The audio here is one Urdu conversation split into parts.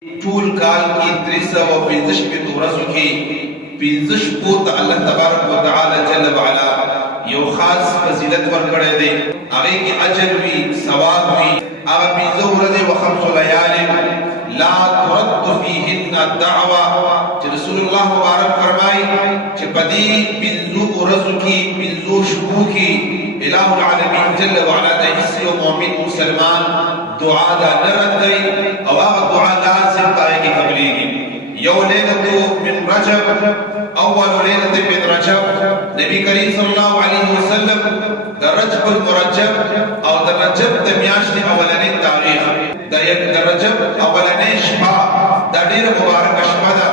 طول کال کی 365 ورځو کې 15 شپو ته الله تبارک وتعالى جل وعلا یو خاص فضیلت ورکړی دی. هغه کې اجر وی، ثواب وی. هغه 15 ورځې او 5 لیال لا ترد فيهن الدعوه چې رسول الله مبارک فرمایي چې پدې 15 ورځو کې 15 شپو کې الہ العالمین جل وعلا د هیڅ یو مؤمن مسلمان دعا دا نرد دی او هغه دعا لازم پای کې قبليږي. یو ليله من رجب، اول ليله من رجب، نبی کریم صلی الله علیه وسلم د رجب المرجب او د رجب د میاشتې اولنې تاریخ د رجب اولنې شپه دا ډیره مبارکه شپه ده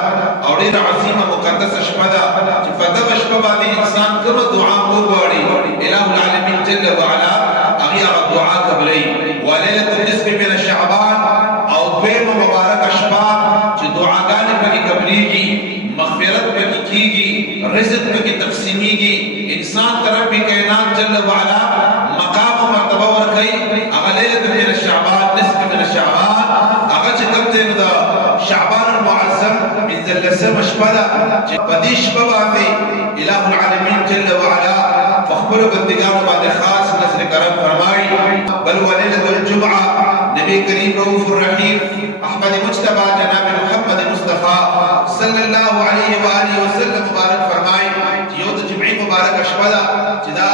او ډیره عظیمه مقدسه شپه ده چې په دغه شپه باندې انسان کومه دعا وغواړي الہ العالمین جل وعلا هغه دعا قبلوي. وليله النصف من شعبان او دویمه مبارکه شپه چې دعاګانې پکې قبليږي، مغفرت پکې کیږي، رزق پکې تقسیمیږي، انسان طرف کائنات جل وعلا مقام او مرتبه ورکړي. هغه ليله من شعبان، نصف من شعبان، هغه چې کوم دی د شعبان المعظم من ذلسم شپه ده چې په دې شپه باندې الہ العالمین جل وعلا په خپلو بندګانو باندې خاص نظر کرم فرمایي. بل وليله الجمعه، نبی کریم رؤوف الرحیم احمد مجتبی جناب محمد مصطفی صلی الله علیه و آله وسلم مبارک فرمایي چې یو د جمعې مبارک شپه ده چې دا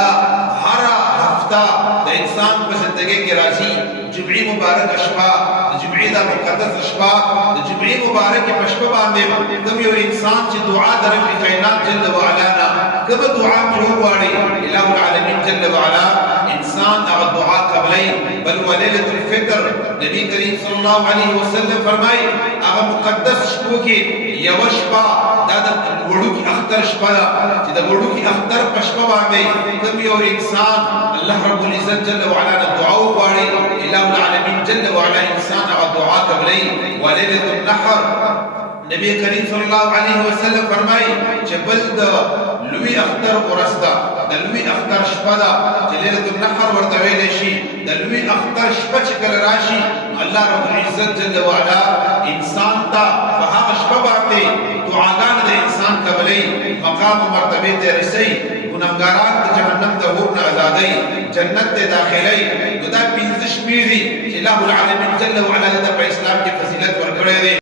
هر هفته د انسان په زندګۍ کې راځي. جمعې مبارک شپه، د جمعې دا مقدس شپه، د جمعې مبارک په شپه باندې کوم یو انسان چې دعا د رب کائنات جل وعلا نه کوم دعا وغواړي الہ العالمین جل وعلا انسان هغه دعا قبلوي. بل وليله الفطر، نبی کریم صلی الله علیه وسلم فرمایي هغه مقدس شپو کې یو شپه دا د وړوکي اختر شپه ده چې د وړوکي اختر په شپه باندې کوم یو انسان الله رب العزت جل وعلا نه دعا وغواړي الہ العالمین جل وعلا انسان هغه دعا قبلوي. وليله النحر، نبی کریم صلی الله علیه وسلم فرمایي چې بل د لوی اختر ورسته د لوی اختر شپه ده چې ليله النحر ورته ویل شي. د لوی اختر شپه چې کله راشي الله رب العزت جل وعلا انسان ته په هغه شپه باندې دعاګانې د انسان قبلوي، مقام او مرتبه ته رسوي، ګناهګاران د جهنم د اور نه ازادوي، جنت ته داخلوي. نو دا 15 شپې دي چې الله العالمین جل وعلا د په اسلام کې فضیلت ورکړی دی.